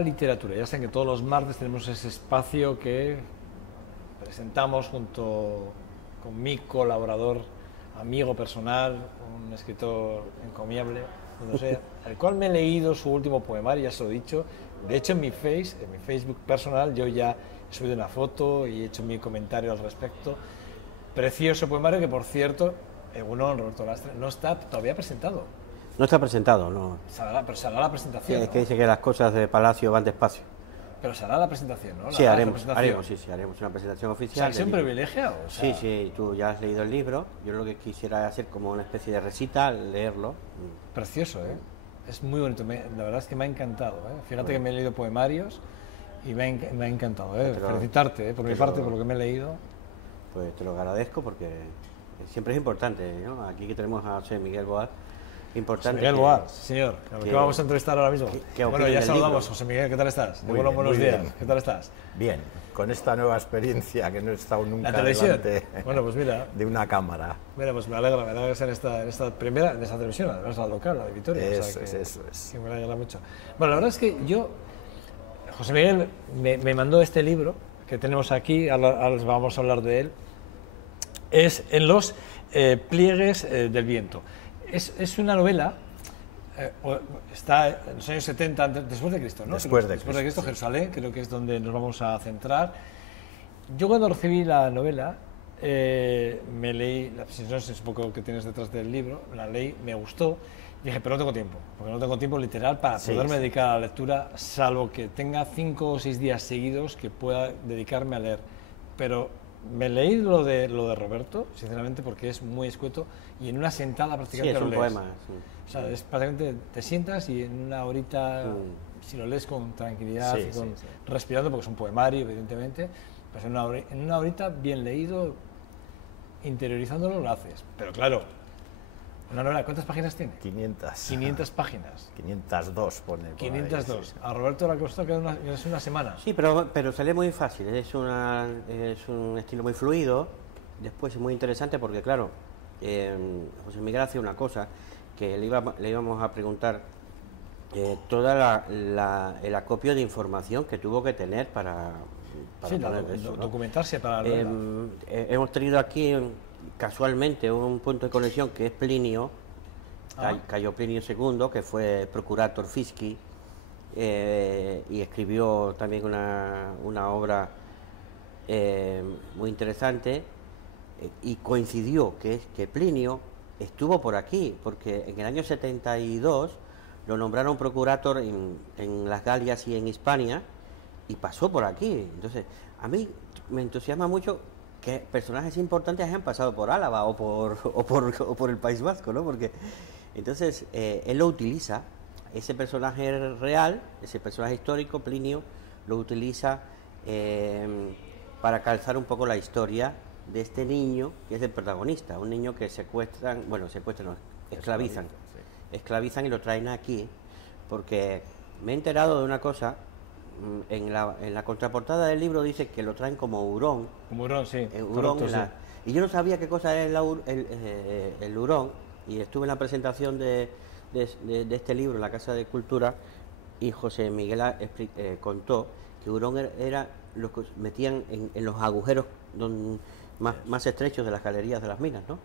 Literatura. Ya saben que todos los martes tenemos ese espacio que presentamos junto con mi colaborador, amigo personal, un escritor encomiable, no sé, al cual me he leído su último poemario, ya se lo he dicho. De hecho, en mi Facebook personal, yo ya he subido una foto y he hecho mi comentario al respecto. Precioso poemario que, por cierto, Egunon, Roberto Lastre, no está todavía presentado. No está presentado, no. Pero se hará la presentación. Sí, es ¿no? que dice que las cosas de Palacio van despacio. Pero se hará la presentación, ¿no? Sí, haremos una presentación oficial. O sea, ¿es un privilegio? O sea... Sí, tú ya has leído el libro. Yo lo que quisiera hacer como una especie de recita, leerlo. Precioso, ¿eh? Es muy bonito. La verdad es que me ha encantado, ¿eh? Fíjate que me he leído poemarios y me ha encantado, ¿eh? Felicitarte, por mi parte, por lo que me he leído. Pues te lo agradezco porque siempre es importante, ¿no? Aquí que tenemos a José Miguel Boal. Importante. José Miguel Boal, señor, que vamos a entrevistar ahora mismo. Bueno, ya saludamos, José Miguel, ¿qué tal estás? Buenos días, ¿qué tal estás? Bien, con esta nueva experiencia que no he estado nunca delante bueno, pues mira, de una cámara. Mira, pues me alegra que sea en esta televisión, además la local, la de Vitoria. Eso es. Que me alegra mucho. Bueno, la verdad es que José Miguel me mandó este libro que tenemos aquí, ahora vamos a hablar de él, es En los pliegues del viento. Es una novela, está en los años 70, después de Cristo, ¿no? Después de Cristo, Jerusalén, creo que es donde nos vamos a centrar. Yo cuando recibí la novela, me leí, la sinopsis un poco que tienes detrás del libro, la leí, me gustó, dije, pero no tengo tiempo, porque no tengo tiempo literal para poderme dedicar a la lectura, salvo que tenga 5 o 6 días seguidos que pueda dedicarme a leer. Pero me leí lo de Roberto, sinceramente, porque es muy escueto y en una sentada prácticamente lo lees. Sí, es un poema. Sí. O sea, es prácticamente te sientas y en una horita, si lo lees con tranquilidad, respirando, porque es un poemario, evidentemente, pues en una horita bien leído, interiorizándolo, lo haces. Pero claro, una novela, ¿cuántas páginas tiene? 500. 500 páginas. 502 pone. 502. Sí. A Roberto le costó que es una semana. Sí, pero sale muy fácil, es un estilo muy fluido, después es muy interesante porque, claro, José Miguel hace una cosa, que le íbamos a preguntar toda el acopio de información que tuvo que tener para eso, ¿no? Documentarse para la hemos tenido aquí casualmente un punto de conexión que es Plinio, Cayo Plinio II, que fue procurator fisci y escribió también una obra muy interesante, y coincidió que Plinio estuvo por aquí, porque en el año 72 lo nombraron procurator en las Galias y en Hispania, y pasó por aquí. Entonces, a mí me entusiasma mucho que personajes importantes hayan pasado por Álava o por el País Vasco, ¿no? Porque entonces él lo utiliza, ese personaje real, ese personaje histórico, Plinio, lo utiliza para calzar un poco la historia de este niño que es el protagonista, un niño que esclavizan y lo traen aquí, porque me he enterado de una cosa. En la contraportada del libro dice que lo traen como hurón. Como hurón, sí. Y yo no sabía qué cosa es el hurón, y estuve en la presentación de este libro en la Casa de Cultura, y José Miguel contó que hurón era lo que metían en los agujeros más estrechos de las galerías de las minas, ¿no?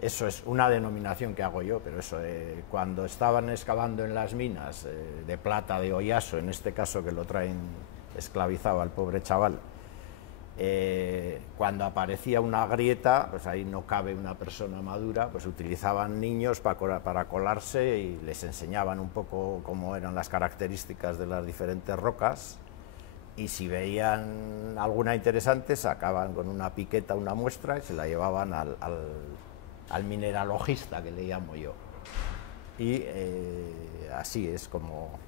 Eso es una denominación que hago yo, pero eso, cuando estaban excavando en las minas de plata de Oyaso, en este caso que lo traen esclavizado al pobre chaval, cuando aparecía una grieta, pues ahí no cabe una persona madura, pues utilizaban niños para colarse y les enseñaban un poco cómo eran las características de las diferentes rocas, y si veían alguna interesante sacaban con una piqueta una muestra y se la llevaban al mineralogista, que le llamo yo, y así es como...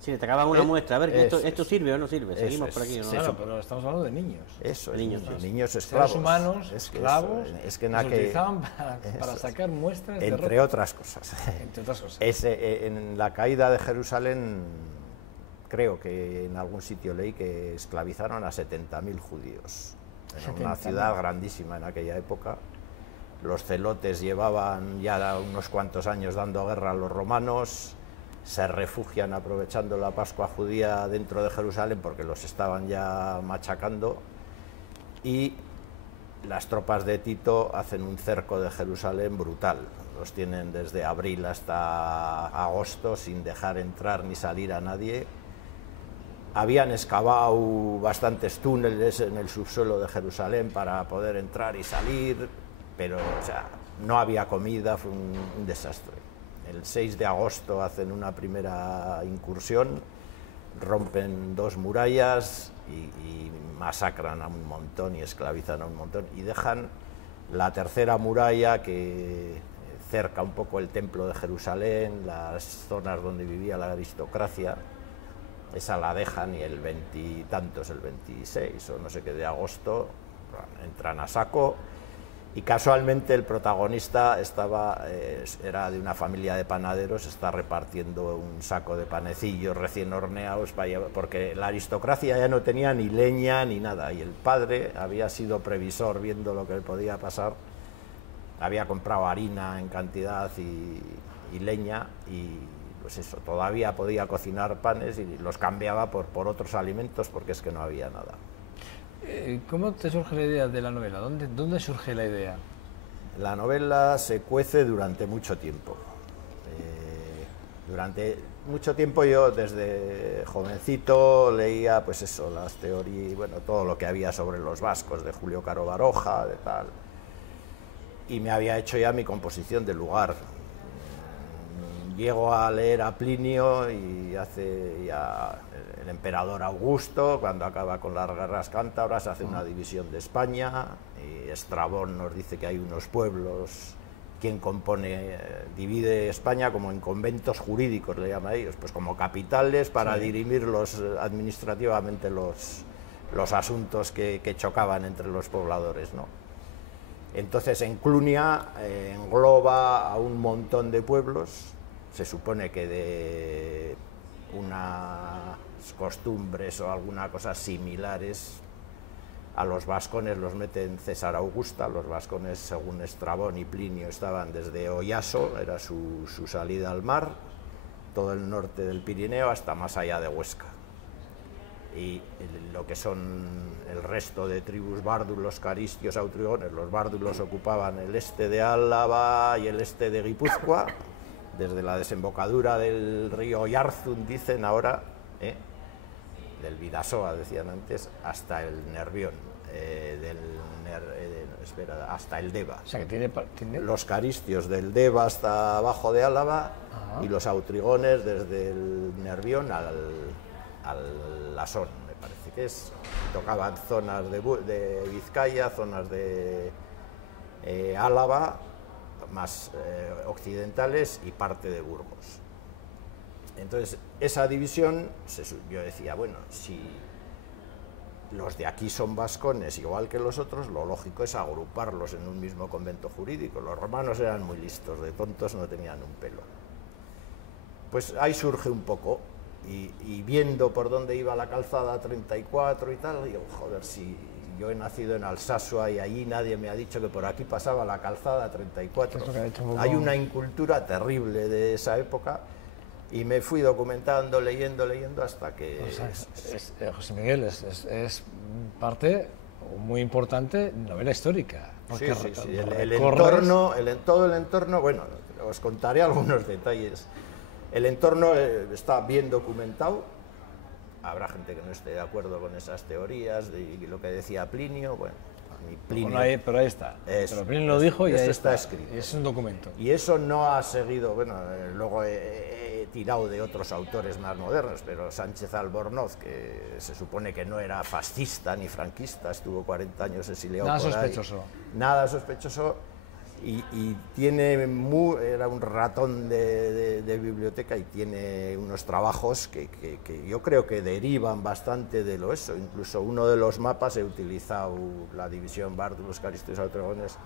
Sí, te acaban una muestra, a ver, ¿esto sirve o no sirve? Seguimos por aquí, ¿no? Claro, pero estamos hablando de niños. Eso, niños esclavos. Seres humanos, esclavos, que se utilizaban para sacar muestras de entre roca. otras cosas. Entre otras cosas. En la caída de Jerusalén, creo que en algún sitio leí que esclavizaron a 70.000 judíos. Era una ciudad grandísima en aquella época. Los celotes llevaban ya unos cuantos años dando guerra a los romanos, se refugian aprovechando la Pascua judía dentro de Jerusalén porque los estaban ya machacando, y las tropas de Tito hacen un cerco de Jerusalén brutal. Los tienen desde abril hasta agosto sin dejar entrar ni salir a nadie. Habían excavado bastantes túneles en el subsuelo de Jerusalén para poder entrar y salir, pero o sea, no había comida, fue un desastre. El 6 de agosto hacen una primera incursión, rompen 2 murallas y masacran a un montón y esclavizan a un montón, y dejan la tercera muralla que cerca un poco el templo de Jerusalén, las zonas donde vivía la aristocracia. Esa la dejan, y el 20 y tantos, el 26 o no sé qué de agosto, entran a saco. Y casualmente el protagonista era de una familia de panaderos, está repartiendo un saco de panecillos recién horneados, porque la aristocracia ya no tenía ni leña ni nada, y el padre había sido previsor viendo lo que podía pasar, había comprado harina en cantidad y leña, y pues eso, todavía podía cocinar panes y los cambiaba por otros alimentos porque es que no había nada. ¿Cómo te surge la idea de la novela? ¿Dónde surge la idea? La novela se cuece durante mucho tiempo. Durante mucho tiempo yo desde jovencito leía pues eso, las teorías, bueno, todo lo que había sobre los vascos de Julio Caro Baroja, de tal, y me había hecho ya mi composición del lugar. Llego a leer a Plinio y hace ya el emperador Augusto, cuando acaba con las guerras cántabras, hace una división de España, y Estrabón nos dice que hay unos pueblos, quien compone, divide España como en conventos jurídicos, le llaman ellos, pues como capitales para dirimir administrativamente los asuntos que chocaban entre los pobladores, ¿no? Entonces en Clunia engloba a un montón de pueblos. Se supone que de unas costumbres o alguna cosa similares a los vascones los mete en César Augusta. Los vascones, según Estrabón y Plinio, estaban desde Oyaso, era su salida al mar, todo el norte del Pirineo hasta más allá de Huesca. Y lo que son el resto de tribus bárdulos, caristios, autrigones, los bárdulos ocupaban el este de Álava y el este de Guipúzcoa, desde la desembocadura del río Oyarzun, dicen ahora, del Bidasoa, decían antes, hasta el Nervión, hasta el Deva. O sea, que tiene... Los caristios del Deva hasta abajo de Álava. Ajá. Y los autrigones desde el Nervión al Lasón, me parece que es. Tocaban zonas de Vizcaya, zonas de Álava, más occidentales, y parte de Burgos. Entonces, esa división, yo decía, bueno, si los de aquí son vascones igual que los otros, lo lógico es agruparlos en un mismo convento jurídico. Los romanos eran muy listos, de tontos no tenían un pelo. Pues ahí surge un poco, y viendo por dónde iba la calzada 34 y tal, digo, joder, si yo he nacido en Alsasua y allí nadie me ha dicho que por aquí pasaba la calzada 34. Hay una incultura terrible de esa época, y me fui documentando, leyendo hasta que... O sea, José Miguel, es parte muy importante novela histórica. Sí. Todo el entorno, bueno, os contaré algunos detalles. El entorno está bien documentado. Habrá gente que no esté de acuerdo con esas teorías de lo que decía Plinio. Bueno, Plinio, pero ahí está. Pero Plinio lo dijo y ahí está escrito. Es un documento. Y eso no ha seguido, bueno, luego he tirado de otros autores más modernos, pero Sánchez Albornoz, que se supone que no era fascista ni franquista, estuvo 40 años exiliado por ahí. Nada sospechoso. Nada sospechoso. Y era un ratón de biblioteca, y tiene unos trabajos que yo creo que derivan bastante de eso. Incluso uno de los mapas he utilizado la división bárdulos, caristios, autrigones,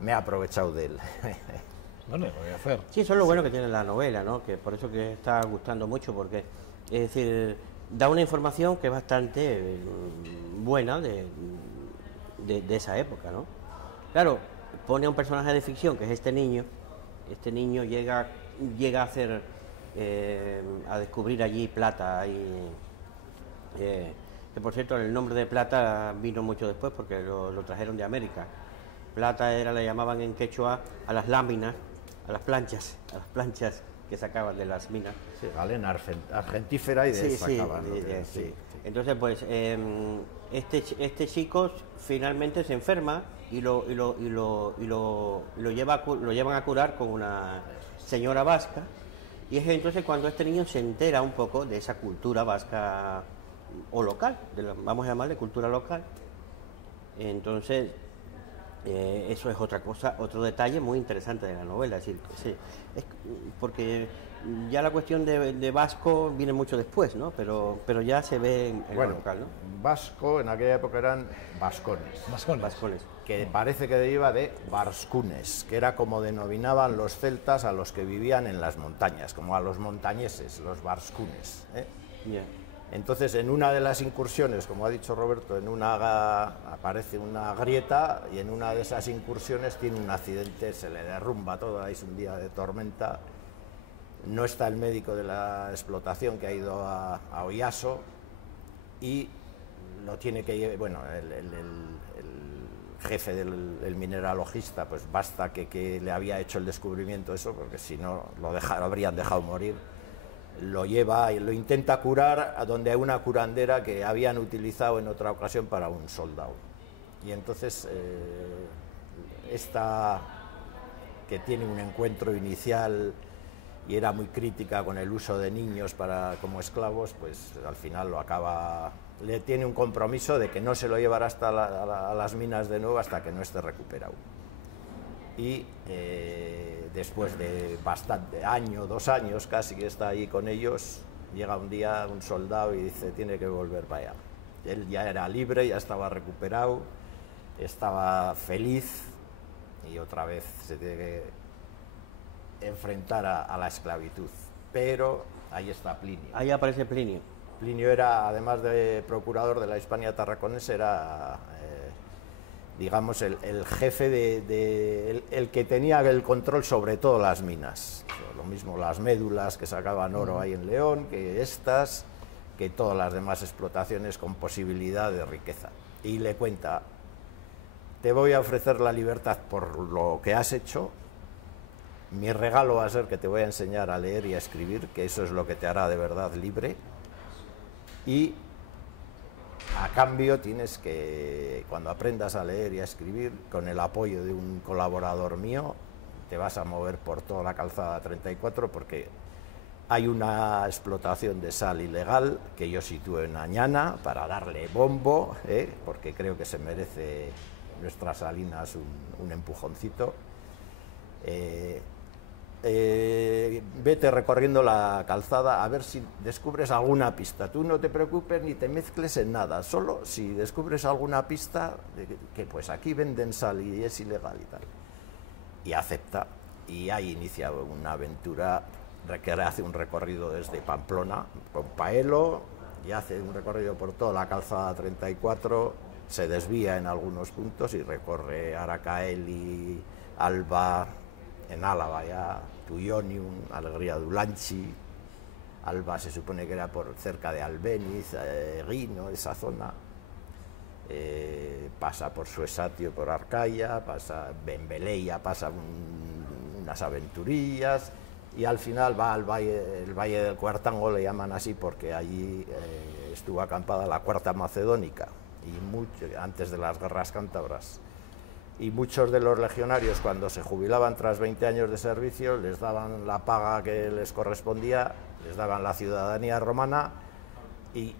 me he aprovechado de él. Bueno, lo voy a hacer. Sí, eso es lo bueno que tiene la novela, ¿no? Que por eso que está gustando mucho, porque es decir, da una información que es bastante buena de esa época, ¿no? Claro, pone a un personaje de ficción que es este niño llega a hacer a descubrir allí plata que por cierto el nombre de plata vino mucho después porque lo trajeron de América. Plata le llamaban en quechua a las láminas, a las planchas que sacaban de las minas. Sí, galena argentífera y de sacaban. Sí. Entonces, pues, este chico finalmente se enferma y lo llevan a curar con una señora vasca, y es entonces cuando este niño se entera un poco de esa cultura vasca o local, vamos a llamarle cultura local. Entonces, eso es otra cosa, otro detalle muy interesante de la novela, es decir, porque ya la cuestión de vasco viene mucho después, ¿no? Pero ya se ve en lo local, ¿no? Vasco en aquella época eran vascones, que parece que deriva de varscunes, que era como denominaban los celtas a los que vivían en las montañas, como a los montañeses, los varscunes, ¿eh? Yeah. Entonces, en una de las incursiones, como ha dicho Roberto, aparece una grieta, y en una de esas incursiones tiene un accidente, se le derrumba todo, es un día de tormenta, no está el médico de la explotación que ha ido a Oyaso, y lo tiene que llevar, bueno, el jefe del mineralogista, pues basta que le había hecho el descubrimiento eso, porque si no lo habrían dejado morir. Lo lleva y lo intenta curar a donde hay una curandera que habían utilizado en otra ocasión para un soldado. Y entonces esta, que tiene un encuentro inicial y era muy crítica con el uso de niños como esclavos, pues al final le tiene un compromiso de que no se lo llevará hasta a las minas de nuevo hasta que no esté recuperado. Y después de bastante año, 2 años casi que está ahí con ellos, llega un día un soldado y dice tiene que volver para allá. Él ya era libre, ya estaba recuperado, estaba feliz, y otra vez se tiene que enfrentar a la esclavitud. Pero ahí está Plinio. Ahí aparece Plinio. Plinio era, además de procurador de la Hispania tarraconense, era digamos, el jefe el que tenía el control sobre todas las minas. Lo mismo las médulas que sacaban oro ahí en León, que todas las demás explotaciones con posibilidad de riqueza. Y le cuenta, te voy a ofrecer la libertad por lo que has hecho, mi regalo va a ser que te voy a enseñar a leer y a escribir, que eso es lo que te hará de verdad libre, y a cambio tienes que, cuando aprendas a leer y a escribir, con el apoyo de un colaborador mío, te vas a mover por toda la calzada 34, porque hay una explotación de sal ilegal que yo sitúo en Añana para darle bombo, porque creo que se merece nuestras Salinas un empujoncito. Vete recorriendo la calzada a ver si descubres alguna pista. Tú no te preocupes ni te mezcles en nada, solo si descubres alguna pista que pues aquí venden sal y es ilegal y tal. Y acepta, y ahí inicia una aventura que hace un recorrido desde Pamplona con Paelo, y hace un recorrido por toda la calzada 34, se desvía en algunos puntos y recorre Aracaeli, Alba, en Álava ya, Tuionium, Alegría de Ulanchi, Alba se supone que era por cerca de Albeniz, Guino, esa zona, pasa por Suesatio, por Arcaya, pasa Bembeleia, pasa unas aventurillas, y al final va al el Valle del Cuartango, le llaman así porque allí estuvo acampada la Cuarta Macedónica, y antes de las guerras cántabras. Y muchos de los legionarios, cuando se jubilaban tras 20 años de servicio, les daban la paga que les correspondía, les daban la ciudadanía romana, y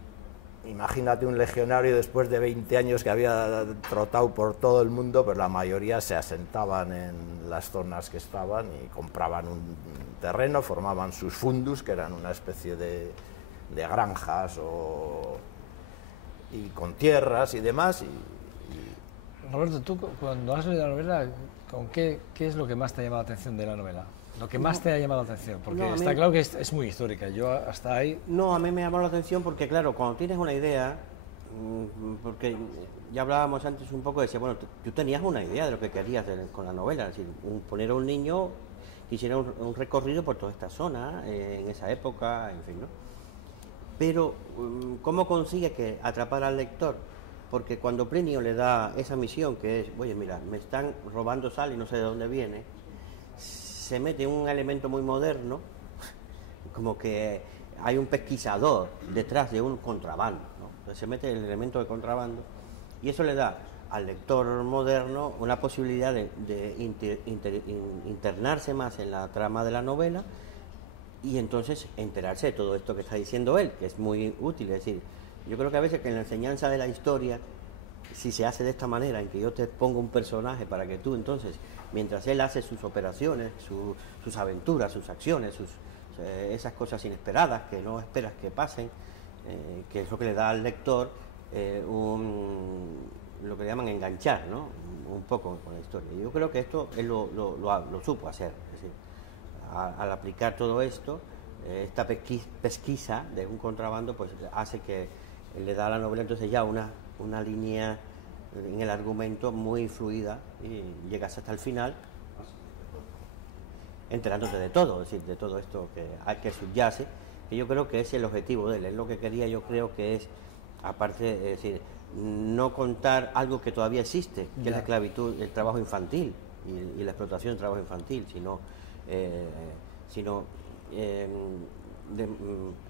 imagínate un legionario después de 20 años que había trotado por todo el mundo, pues la mayoría se asentaban en las zonas que estaban y compraban un terreno, formaban sus fundus, que eran una especie de granjas y con tierras y demás. Roberto, tú cuando has leído la novela, ¿qué es lo que más te ha llamado la atención de la novela? Lo que más te ha llamado la atención, porque no, está claro que es muy histórica, yo hasta ahí... No, a mí me llamó la atención porque, claro, cuando tienes una idea, porque ya hablábamos antes un poco, decía, bueno, tú tenías una idea de lo que querías con la novela, es decir, poner a un niño que hiciera un recorrido por toda esta zona, en esa época, en fin, ¿no? Pero, ¿cómo consigue que atrapar al lector? Porque cuando Plinio le da esa misión, que es, oye, mira, me están robando sal y no sé de dónde viene, se mete un elemento muy moderno, como que hay un pesquisador detrás de un contrabando, ¿no? Entonces se mete el elemento de contrabando y eso le da al lector moderno una posibilidad de internarse más en la trama de la novela y entonces enterarse de todo esto que está diciendo él, que es muy útil. Es decir, yo creo que a veces que en la enseñanza de la historia, si se hace de esta manera, en que yo te pongo un personaje para que tú entonces, mientras él hace sus operaciones, sus aventuras, sus acciones, esas cosas inesperadas que no esperas que pasen, que es lo que le da al lector lo que le llaman enganchar, ¿no? Un poco con la historia. Yo creo que esto él lo supo hacer. Es decir, al aplicar todo esto, esta pesquisa de un contrabando, pues hace que le da a la novela entonces ya una línea en el argumento muy fluida y llegas hasta el final enterándote de todo, es decir, de todo esto que subyace, que yo creo que es el objetivo de él. Es lo que quería, yo creo que es, aparte, es decir, no contar algo que todavía existe, que es la esclavitud, el trabajo infantil y la explotación del trabajo infantil, sino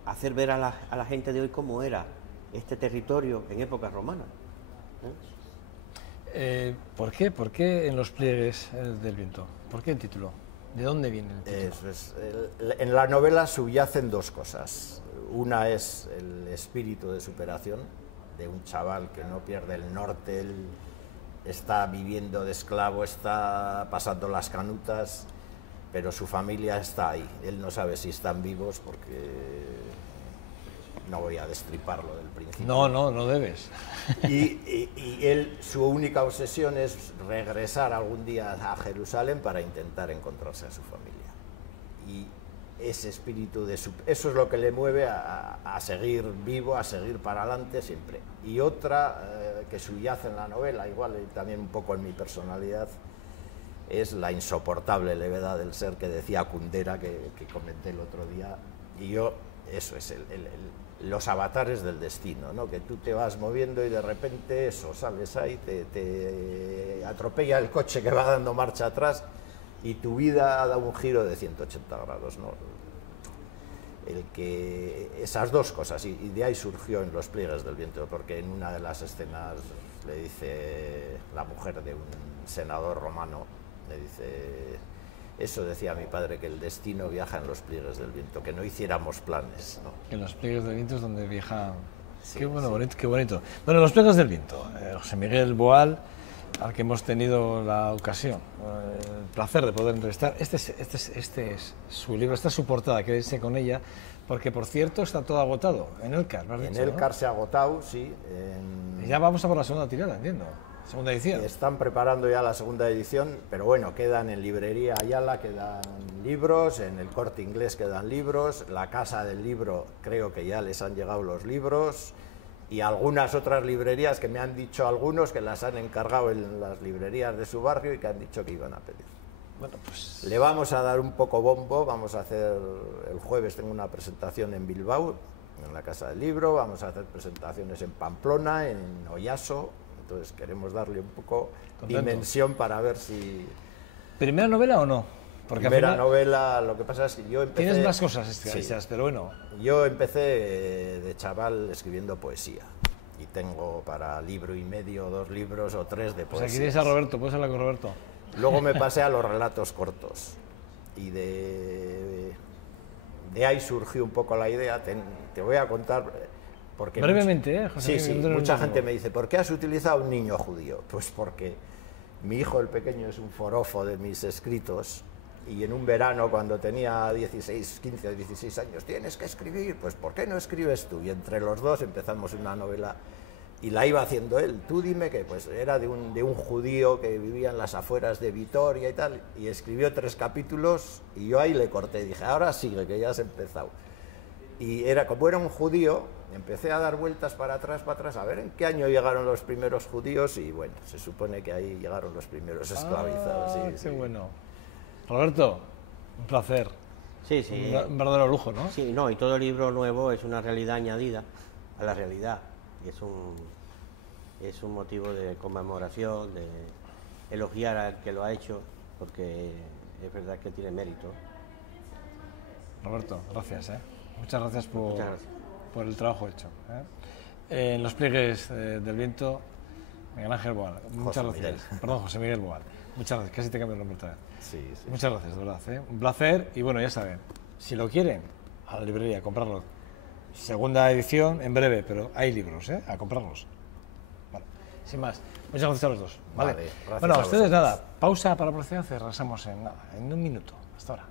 hacer ver a la gente de hoy cómo era este territorio en época romana. ¿Por qué? ¿Por qué en los pliegues del viento? ¿Por qué el título? ¿De dónde viene el título? En la novela subyacen dos cosas. Una es el espíritu de superación de un chaval que no pierde el norte, él está viviendo de esclavo, está pasando las canutas, pero su familia está ahí. Él no sabe si están vivos porque no voy a destriparlo del principio. No debes. Y él, su única obsesión es regresar algún día a Jerusalén para intentar encontrarse a su familia. Y ese espíritu eso es lo que le mueve a seguir vivo, a seguir para adelante siempre. Y otra que subyace en la novela, igual y también un poco en mi personalidad, es la insoportable levedad del ser que decía Kundera, que comenté el otro día. Y yo, eso es los avatares del destino, ¿no? Que tú te vas moviendo y de repente eso, sales ahí, te atropella el coche que va dando marcha atrás y tu vida da un giro de 180 grados, ¿no? Esas dos cosas, y de ahí surgió en los pliegues del viento, porque en una de las escenas le dice la mujer de un senador romano, le dice, eso decía mi padre, que el destino viaja en los pliegues del viento, que no hiciéramos planes, ¿no? En los pliegues del viento es donde viaja. Sí, qué bueno, sí. bonito, qué bonito. Bueno, los pliegues del viento, José Miguel Boal, al que hemos tenido la ocasión, el placer de poder entrevistar. Este es su libro, esta es su portada, quédese con ella, porque por cierto está todo agotado en Elcar, ¿me has En dicho, Elcar ¿no? se ha agotado, sí. Y ya vamos a por la segunda tirada, entiendo. Segunda edición. Están preparando ya la segunda edición, pero bueno, quedan en Librería Ayala, quedan libros, en el Corte Inglés quedan libros, la Casa del Libro creo que ya les han llegado los libros, y algunas otras librerías que me han dicho algunos que las han encargado en las librerías de su barrio y que han dicho que iban a pedir. Bueno, pues Le vamos a dar un poco bombo, vamos a hacer, el jueves tengo una presentación en Bilbao, en la Casa del Libro, vamos a hacer presentaciones en Pamplona, en Oyaso, entonces queremos darle un poco Contento. dimensión para ver si... ¿primera novela o no? Porque al Primera final novela, lo que pasa es que yo empecé... tienes más cosas Sí. escritas, pero bueno. Yo empecé de chaval escribiendo poesía y tengo para libro y medio, 2 libros o 3 de O sea, poesía. quieres a Roberto, puedes hablar con Roberto. Luego me pasé a los relatos cortos y de ahí surgió un poco la idea. Te voy a contar, porque Brevemente, José sí, Miguel, mucha no, gente me dice, ¿por qué has utilizado un niño judío? Pues porque mi hijo el pequeño es un forofo de mis escritos y en un verano cuando tenía 15 o 16 años, tienes que escribir, pues ¿por qué no escribes tú? Y entre los dos empezamos una novela y la iba haciendo él. Tú dime que pues era de un judío que vivía en las afueras de Vitoria y tal, y escribió 3 capítulos y yo ahí le corté, dije, ahora sigue, que ya has empezado. Y como era un judío, empecé a dar vueltas para atrás, a ver en qué año llegaron los primeros judíos, y bueno, se supone que ahí llegaron los primeros esclavizados. Ah, Sí, qué sí. bueno. Roberto, Un placer. Sí, sí. Un verdadero lujo, ¿no? Sí, no, y todo libro nuevo es una realidad añadida a la realidad. Y es un motivo de conmemoración, de elogiar al que lo ha hecho, porque es verdad que tiene mérito. Roberto, gracias. Muchas gracias Muchas gracias. por el trabajo hecho. En los pliegues del viento, Miguel Ángel Boal. Muchas José gracias. Miguel. Perdón, José Miguel Boal. Muchas gracias. Casi te cambio el nombre otra vez. Sí, sí. Muchas gracias, de verdad. Un placer. Y bueno, ya saben, si lo quieren, a la librería, a comprarlo. Segunda edición en breve, pero hay libros, a comprarlos. Vale, sin más. Muchas gracias a los dos. Vale. Vale, gracias Bueno, a a ustedes vosotros. nada. Pausa para publicidad. Regresamos en un minuto. Hasta ahora.